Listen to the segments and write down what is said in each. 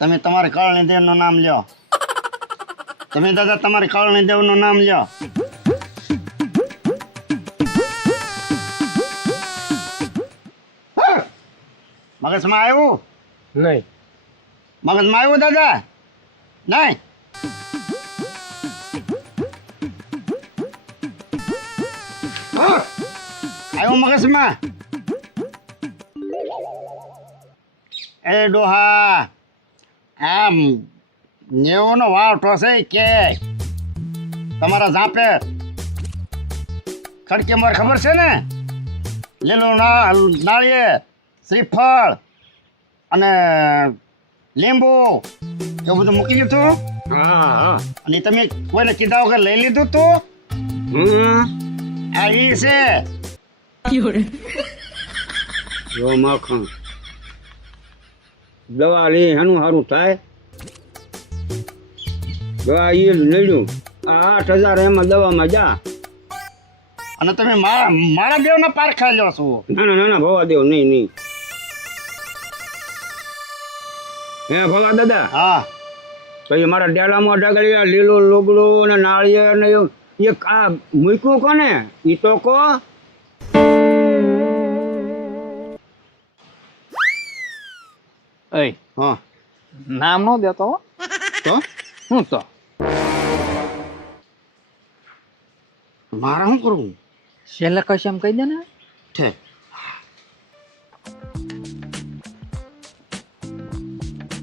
તમે તમારી કળણી દેવનું નામ લ્યો. તમે દાદા તમારી કળણી દેવનું નામ લ્યો. મગજમાં આવ્યું? નહીં. મગજમાં આવ્યું દાદા? નહીં? આવ્યું મગજમાં? એ ડોહા, આમ 90 નો વાવટો છે કે તમારા ઝાપે ખડકે માર ખબર છે ને? લીલું નાળિયેર, શ્રીફળ અને લીંબુ એવું બધું મૂકી દીધું. હા હા. અને તમે કોઈને કીધા વગર લઈ લીધું તું? આ ઈ છે. જો માખણ દવા લે એનું સારું થાય. દવા એ લડ્યું 8,000 એમાં દવામાં જા. અને તમે મારા દેવના પારખા લ્યો છો. ના ના ભવા દેવ નહીં. હે ભવા દાદા, હા, પછી મારા ડેલામાં ઢગલિયા લીલો લોગડો ને નાળિયેર ને એવું એક આ મૂક્યું કોને ઈ તો કો. એય હા. નામ નો દેતો હો. તો હું તો મારે શું કરવું? છેલ્લે કશું એમ કહી દે ને. છે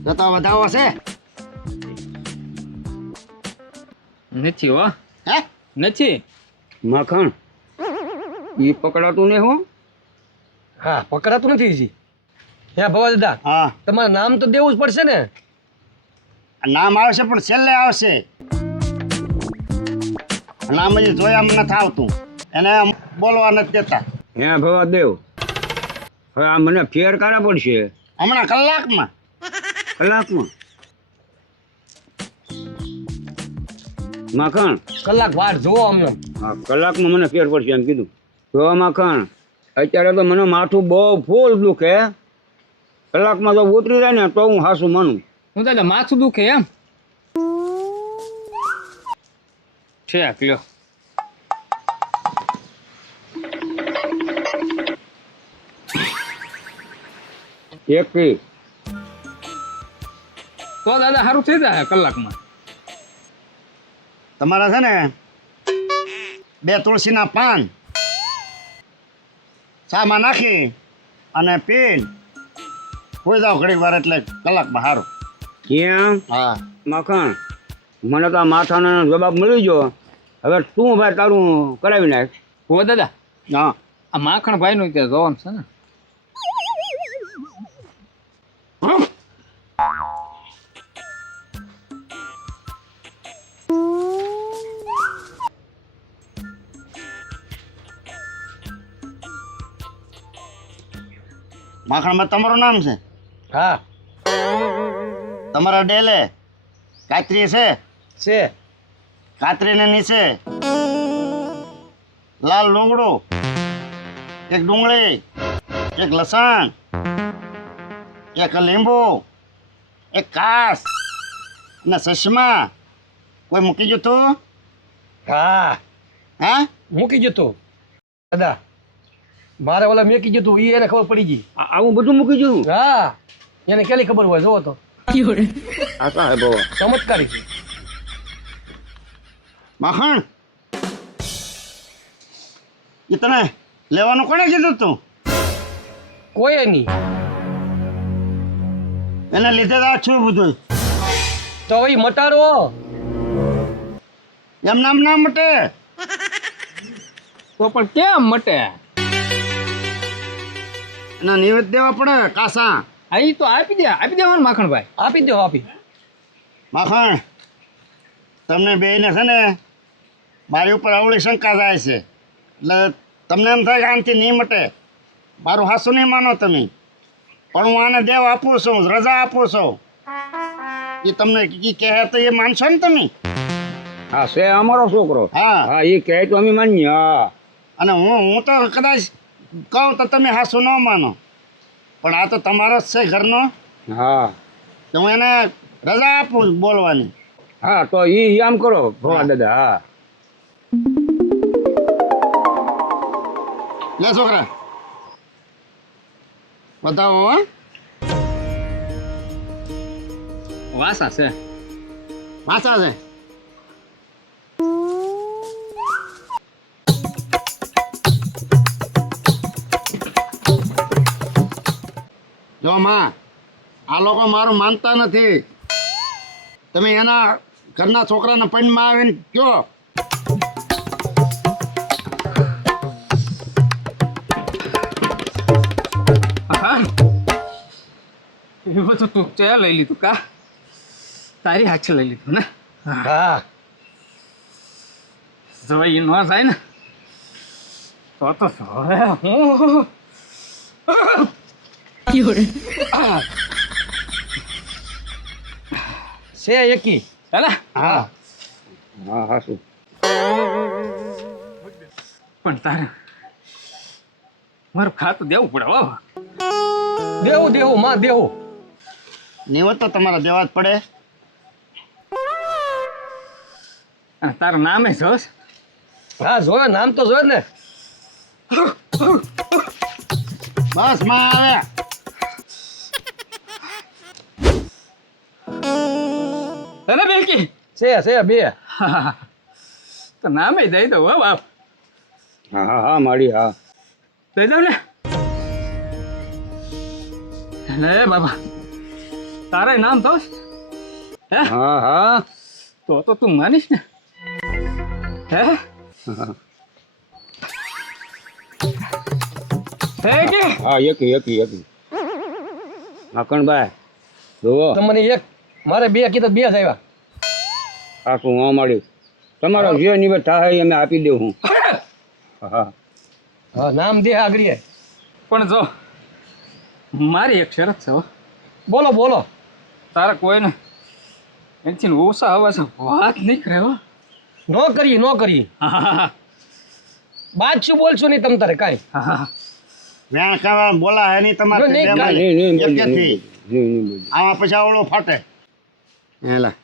જતા વધાવો છે? નથી હો, હે? નથી. માખણ ઈ પકડાતું ને હું. હા, પકડાતું નથી હજી. હે ભવા દાદા, હા, તમારે નામ તો દેવું જ પડશે ને. નામ આવશે પણ છેલ્લે આવશે. નામ હજી જોયા નથી આવતું, એને બોલવા નથી દેતા. હે ભવા દેવ, હવે આ મને ફેર કાઢા પડશે હમણાં કલાકમાં. કલાકમાં. માખણ કલાક વાર જોવો અમને. હા, કલાકમાં મને ફેર પડશે એમ કીધું. જો માખણ અત્યારે તો મને માથું બહુ ફૂલ દુખે. કલાકમાં જો ઉતરી જાય ને તો હું હાસું માનું. હું દાદા માથું દુખે એમ ઠેક લ્યો. એક કી તો દાદા સારું થઈ જાય કલાકમાં. તમારા છે ને 2 તુલસીના પાન ચામાં નાખી અને પીન હોઈ જાવ ઘડીક વાર એટલે કલાકમાં સારું. ક્યાં હા, માખણ મને તો આ માથાનો જવાબ મળી ગયો. હવે તું ભાઈ તારું કરાવી નાખ. હો દાદા, હા. આ માખણ ભાઈ નું ત્યાં જોવાનું છે ને. માખણમાં તમારું નામ છે? હા તમારા ડેલે કાતરી છે? છે. કાતરીને નીચે લાલ ડુંગળું, એક ડુંગળી, એક લસણ, એક લીંબુ, એક કાસ અને ચશ્મા કોઈ મૂકી જતું? હા, હા, મૂકી જતો દાદા. મારે ઓલા મૂકી જતું ઈ એને ખબર પડી ગઈ. આવું બધું મૂકી જવું. હા, એને કેલી ખબર હોય જોવો તો. આ સાહેબ બાબા ચમત્કારી છે. માખણ એ તને લેવાનું કોણે કીધું તું? કોઈ નહીં. એને લીધે તો આ છું બધું. તો એ મટાડો. એમ નામ ના મટે. તો પણ કેમ મટે? એના નિવેદ દેવા પડે કાસા. આ ઈ તો આપી દેવાનું માખણ ભાઈ. આપી દો આપી. માખણ તમને બેયને છે ને મારી ઉપર અવળી શંકા જાય છે. એટલે તમને એમ થાય કે આનાથી નહીં મટે. મારું હાસું નહીં માનો તમે, પણ હું આને દેવ આપું છું, રજા આપું છું. એ તમને ઈ કહે તો એ માનશો ને તમે? હા છે અમારો છોકરો. હા. હા એ કહે તો અમે માનીએ. હા અને હું તો કદાચ કહું તો તમે હાસું ન માનો, પણ આ તો તમારો જ છે ઘરનો. હા તો હું એને રજા આપું બોલવાની. હા તો એ આમ કરો ભોળા દાદા. હા લે છોકરા બતાવો હો. વાસા છે. વાંચા છે. જો માં, આ લોકો મારું માનતા નથી. તમે એના ઘરના છોકરાના પૈણમાં આવીને કયો. હા એ બધું તું ચા લઈ લીધું કા તારી હાથે લઈ લીધું ને હા જવાઈ ન જાય ને તો હવે હું છે એકી. હેલા હા હા હા શું પણ તારે મારું ખાતું દેવું પડે હો. દેવું દેવું માં દેવું. નિવત તો તમારા દેવા જ પડે. અને તારું નામે જોશ હા જોયો નામ તો જોયો ને. બસ માં આવે. હેલા બેકી છે બે. તો નામે દઈ દઉં હો બાપ. હા હા હા મારી હા. દઈ દઉં ને લે બાબા તારે નામ જોશ હે હા હા તો તું માનીશ ને હે હે કે હા એકી એકી એકી. માખણભાઈ જુઓ તમને એક મારે બે કીધા બે જ આવ્યા. હા શું હા મારી તમારો જે નિવેદ થાય એ અમે આપી દઉં હું. હા હા નામ દે આગળ. પણ જો મારી એક શરત છે હો. બોલો બોલો. તારા કોઈને એનથી ઓછા અવાજ વાત નહીં કરે હો. નો કરી હા બાદ શું બોલશો નહીં તમ તારે કાંઈ. વેણ ખાવા બોલા હે નહીં તમારે. જો નહીં, બે નહીં નહીં એક બોલીએ, એકેથી. નહીં બોલીએ. આમાં પછી આવડો ફાટે. હેલા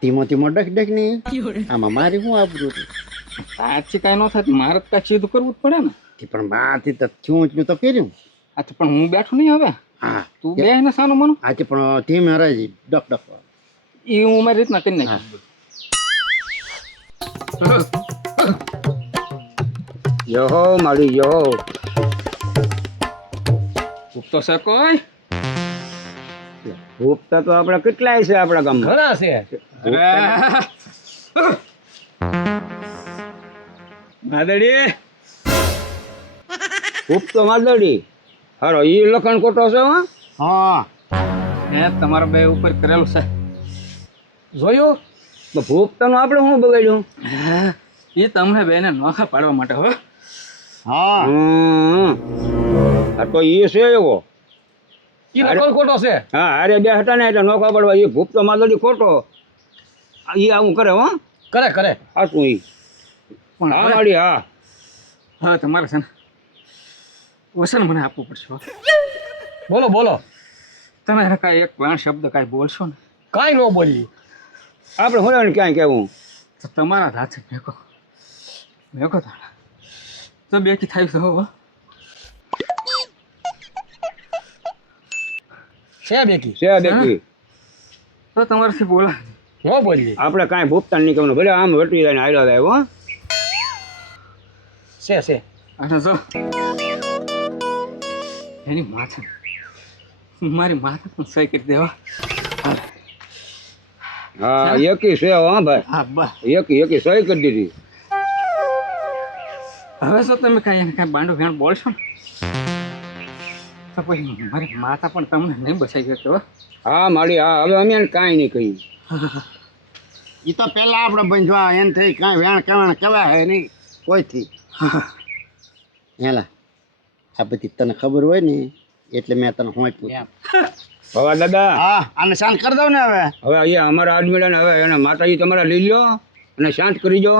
ધીમો ધીમો ડખ નહીં. આમાં મારી શું આબરૂ હતી. સાચી કાંઈ ન થાય મારે તો કાંઈ સીધું કરવું જ પડે ને. પણ બાથી તો થયું તો કર્યું. આ તો પણ હું બેઠું નહીં હવે હા તું બે ને સાનું મનું આજે પણ ધીમે હરાજી ડક ડક. એ હું મારી રીતના કરી નાખી. યહો મારી યહો. તો છે કોઈ ભૂપતા તો આપણા કેટલાય છે આપણા ગામમાં. ઘણા છે. ભાદડી ભૂપતો માદડી હારો ઈ લખણ ખોટો છે હા. હા હે તમારા બે ઉપર કરેલું છે જોયું. તો ભૂપતાનું આપણે શું બગાડ્યું. એ તમને બેને નોખા પાડવા માટે હો. હા આ તો એ છે એવો. ઈ લખણ ખોટો છે. હા અરે બે હતા ને એટલે નોખા પડવા એ ભૂપતો માદડી ખોટો એ આવું કરે હો. કરે આ શું ઈ પણ હા હવે મારી હા. હવે તમારે છે ને વસન મને આપવું પડશે હો. બોલો તમે એને કાંઈ એક વાણ શબ્દ કાંઈ બોલશો ને કાંઈ ન બોલી. આપણે હું ક્યાંય કહેવું. તો તમારા જ હાથે મેકો તાણા તો બેકી થાય તો હો. છે બેકી છે દેખી તો તમારાથી બોલા ન બોલી. આપણે કાંઈ ભૂપતા નહીં કહેવાનું ભલે આમ વટી જાય ને હાલ્યો જાય હો. છે અને જો એની માથે મારી માથે પણ સહી કરી દેવા. હા એકી છે હા ભાઈ. હા બસ એકી સહી કરી દીધી. હવે જો તમે કાંઈ એને કાંઈ બાંડો ભેણ બોલશો ને તો પછી મારી માતા પણ તમને નહીં બચાવી શકતો હો. હા મારી હા હવે અમે એને કાંઈ નહીં કહ્યું. એ તો પેલા આપણે બંધવા એમ થઈ કાંઈ વેણ કવાણ કહેવાય હે નહીં કોઈથી. હેલા આ બધી તને ખબર હોય ને એટલે મેં તને હું પૂછ્યું. હવે દાદા હા આને શાંત કરી દઉં ને હવે. હવે અહીંયા અમારા આદમીડાને હવે એને માતાજી તમારા લઈ લો અને શાંત કરી દો.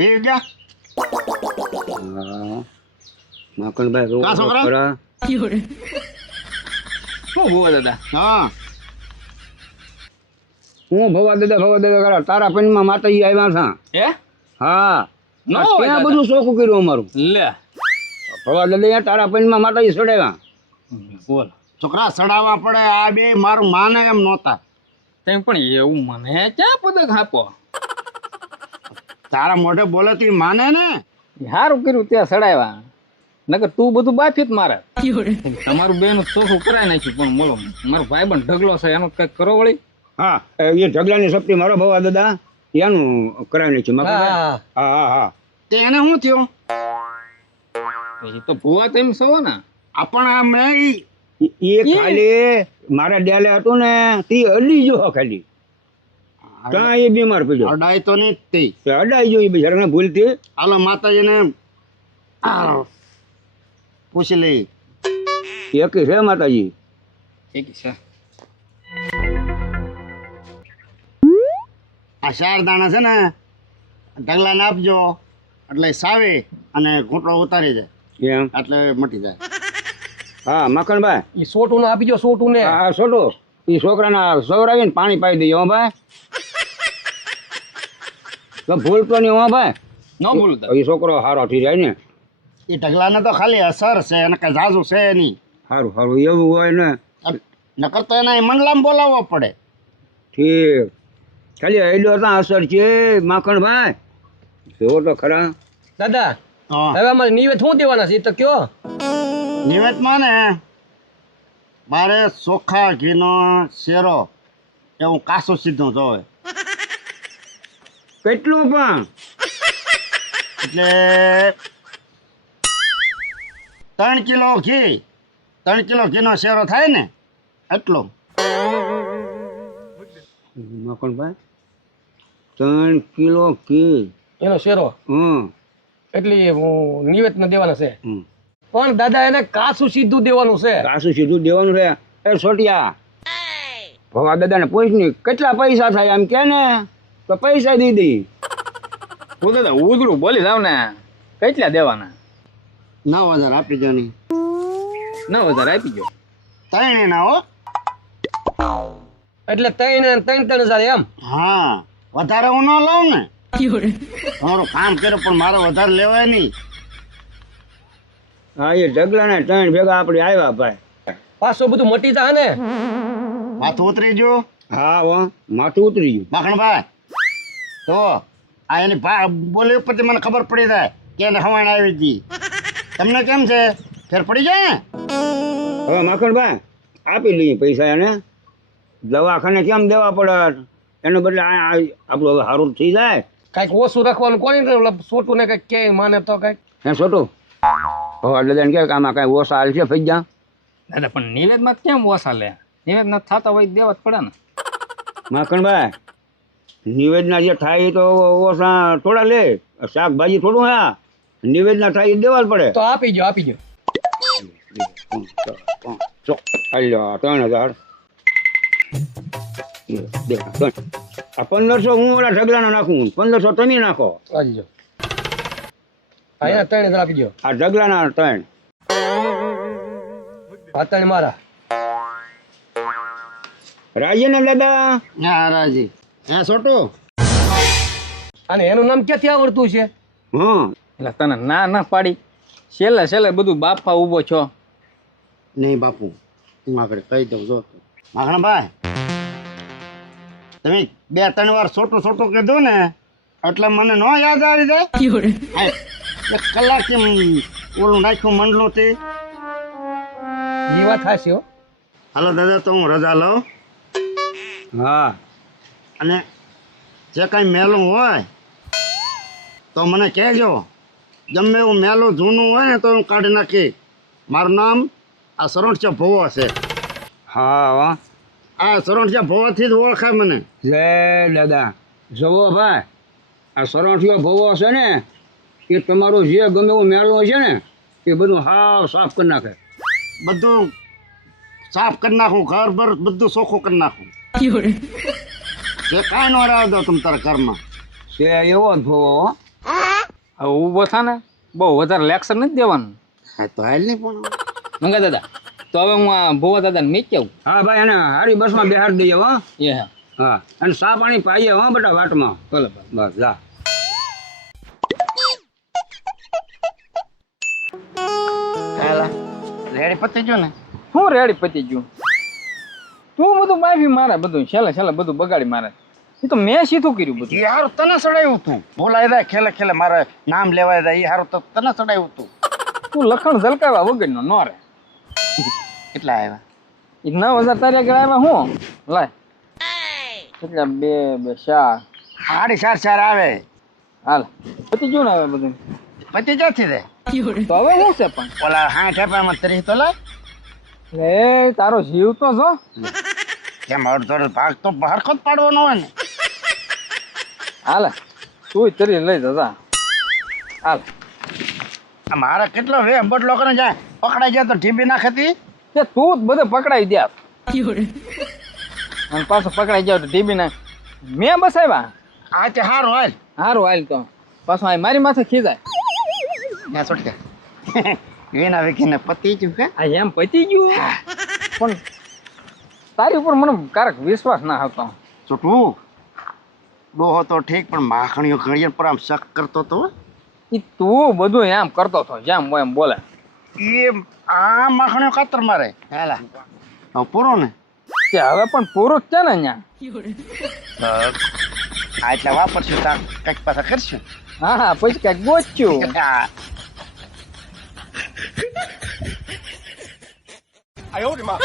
પી ગયા હા માખણભાઈ રોવો કા છોકરા? ખરા. શું ભૂવા દાદા હા હું ભવા દાદા કરા તારા પૈણમાં માતાજી આવ્યા છે હે હા ન હોય ત્યાં દાદા. બધું ચોખ્ખું કર્યું અમારું લે ભવા દાદા અહીંયા તારા પૈણમાં માતાજી ચડાવ્યા બોલ છોકરા સડાવવા પડે આ બે મારું માને એમ નહોતા તેમ પણ એવું મને ક્યાં પદક આપો તારા મોઢે બોલે તું માને ને સારું કર્યું ત્યાં સડાવ્યા નકર તું બધું બાફી જ મારે તમારું બેનું ચોખ્ખું કરાવી નાખ્યું પણ બોલો મારો ભાઈબંધ ઢગલો છે એનો કઈક કરો વળી હા એ ઢગલાની સપ્તી મારો ભવા દાદા એનું કરાવી નાખ્યું માખણભાઈ. હા હા હા હા તે એને શું થયું એ તો ભૂવા તેમ છો ને આપણ આ મેં એ ખાલી મારા ડેલે હતું ને તે અડી જો ખાલી ત્યાં એ બીમાર પડ્યો અડાય તો નહીં જ તે તે અડાઈ ગયો એ બિચારાને ભૂલથી હાલો માતાજીને પૂછી લઈ એક છે માતાજી એક છે આ ચાર દાણા છે ને ઢગલાને આપજો એટલે સાવે અને ઘૂંટડો ઉતારી જાય એમ એટલે મટી જાય હા મખણભાઈ એ સોટું ને આપી દો સોટું ને હા છોટું એ છોકરાના સવરાવીને પાણી પાઈ દઈએ હો ભાઈ તો ભૂલતો નહીં હો ભાઈ ન બોલું એ છોકરો સારો થઈ જાય ને એ ઢગલાને તો ખાલી અસર છે એને કઈ ઝાઝુ છે નહીં સારું સારું એવું હોય ને નકર તો એના મંડલામાં બોલાવવો પડે ઠીક ખાલી હેડ્યો ત્યાં અસર છે માખણભાઈ જોવો તો ખરા દાદા હા હવે અમારે નિવેદ શું દેવાના છે એ તો કયો નિવેદમાં ને મારે ચોખ્ખા ઘીનો શેરો એવું કાસો સીધું જોવે કેટલું પણ એટલે 3 કિલો ઘી 3 કિલો ઘીનો શેરો થાય ને એટલો મખણભાઈ 3 કિલો ઘી એનો શેરો હમ એટલે નિવેદ ને દેવાના છે હમ પણ દાદા એને કાસું સીધું દેવાનું છે કાસું સીધું દેવાનું રે એ છોટિયા ભવા દાદાને પૂછ ને કેટલા પૈસા થાય એમ કે ને તો પૈસા દઈ દઈ હું દાદા ઉધરું બોલી જાવ ને કેટલા દેવાના 9,000 આપી દો નહીં 9,000 આપી ગયો 3 એના હો એટલે 3,000 એમ હા વધારે હું ન લઉં ને તમારું કામ કર્યું પણ મારે વધારે લેવાય નહીં હા એ ઢગલાને 3 ભેગા આપણે આવ્યા ભાઈ પાછો બધું મટી જા ને માથું ઉતરી ગયું હા હો માથું ઉતરી ગયું માખણભાઈ તો આ એની બોલી ઉપરથી મને ખબર પડી જાય કે એને હવાણ આવી હતી તમને કેમ છે ફેર પડી જાય ને હવે માખણભાઈ આપી લઈએ પૈસા એને દવાખાને કેમ દેવા પડે એનો બદલે આપણું હવે સારું થઈ જાય કઈક ઓછું રાખવાનું કોની સોટું ને કઈક કે માને તો કઈક એમ છોટું ભવા દાદાને કે આમાં કાંઈ ઓછા હાલ છે ફઈ જા દાદા પણ નિવેદમાં કેમ ઓછા લે નિવેદ ન થતા હોય દેવા જ પડે ને માખણભાઈ નિવેદના જે થાય એ તો ઓછા થોડા લે શાકભાજી થોડું હા નિવેદના થાય એ દેવા જ પડે તો આપી ગયો આપી ગયો હાલ્યો 3,000 આ 1,500 હું ઓલા ઢગલાનો નાખું 1,500 તમે નાખો આપી જો અહીંયા 3,000 આપી ગયો આ ઢગલાના 3 આ મારા રાજ્યના દાદા હા રાજી હા છોટું અને એનું નામ ક્યાંથી આવડતું છે હા એટલે તને ના ના પાડી છેલ્લે બધું બાપા ઊભો છો નહીં બાપુ હું આગળ કહી દઉં જો માખણભાઈ તમે 2-3 વાર છોટું કીધું ને એટલે મને ન યાદ આવી જાય હા, 1 કલાકથી ઓલું નાખ્યું મંડલું થી એ વાત થશે હો હાલો દાદા તો હું રજા લઉં હા અને જે કાંઈ મેલું હોય તો મને કહેજો ગમે એવું મેલું જૂનું હોય ને તો હું કાઢી નાખી મારું નામ આ સરોણસિયા ભોવો છે હા હો આ સરોણસિયા ભોવાથી જ ઓળખાય મને જય દાદા જવો ભાઈ આ સરોઠિયો ભવો છે ને એ તમારું જે ગમે એવું મેલું છે ને એ બધું હાવ સાફ કરી નાખે બધું સાફ કરી નાખું ઘર બર બધું ચોખ્ખું કરી નાખું જે કાંઈ ન રહેવા દો તમે તારા ઘરમાં છે એવો જ ભવો હો હવે ઊભો થા ને બહુ વધારે લેક્ચર નથી દેવાનું. હા તો હાલ નહીં પણ મંગા દાદા તો હવે હું આ ભોવા દાદાને મેકી આવું. હા ભાઈ એને હારી બસમાં બેહાડી દઈએ હો. એ હા હા અને ચા પાણી પાઈએ હો બેટા વાટમાં. ભલે ભલે. બસ જા. હાલા રેડી પતી ગયો ને હું રેડી પતી ગયું. તું બધું માફી મારે બધું છેલ્લે છેલ્લે બધું બગાડી મારે. એ તો મેં સીધું કર્યું બધું. એ હારું તને ચડાવ્યું તું બોલાય જાય ખેલે ખેલે મારે નામ લેવાય જાય એ હારું તો તને ચડાવ્યું તું. તું લખણ ઝલકાવા વગરનો નો રે. કેટલા આવ્યા એ 9,000 તારી આગળ આવ્યા હું લાય એટલે 2 4 4.5 આવે હાલ પતી ગયું ને હવે બધું. પતી જતી રે તો હવે શું છે પણ ઓલા 60 રૂપિયામાં 30 તો લે એ તારો જીવ તો જો. કેમ અડધો ભાગ તો હરખો જ પાડવાનો હોય ને હાલ તું તરી લઈ જતા હાલ. આ મારે કેટલો વે બટ લોકોને જાય પકડાઈ જાય તો ઢીબી નાખતી તે તું જ બધે પકડાઈ દે અને પાછો પકડાઈ જાવ તો ટીબી ના મેં બસાવ્યા. આ તે હારું હાલ હારું હાલ તો પાછો આ મારી માથે ખીજાય. ના છોટકે એના વેકીને પતી જ કે આ એમ પતી ગયું પણ તારી ઉપર મને કારક વિશ્વાસ ના હતો. છોટું ડોહો તો ઠીક પણ માખણીઓ ઘડીએ પર આમ શક કરતો તો એ તું બધું એમ કરતો હતો જેમ હોય એમ બોલે. એ આ માખણીઓ કાતર મારે હાલા હવે પૂરો ને કે હવે પણ પૂરું જ છે ને અહીંયા. આ એટલે વાપરશું તાર કંઈક પાછા કરશું હા હા પછી કઈક ગોચ્યું. હા哎呦我的妈！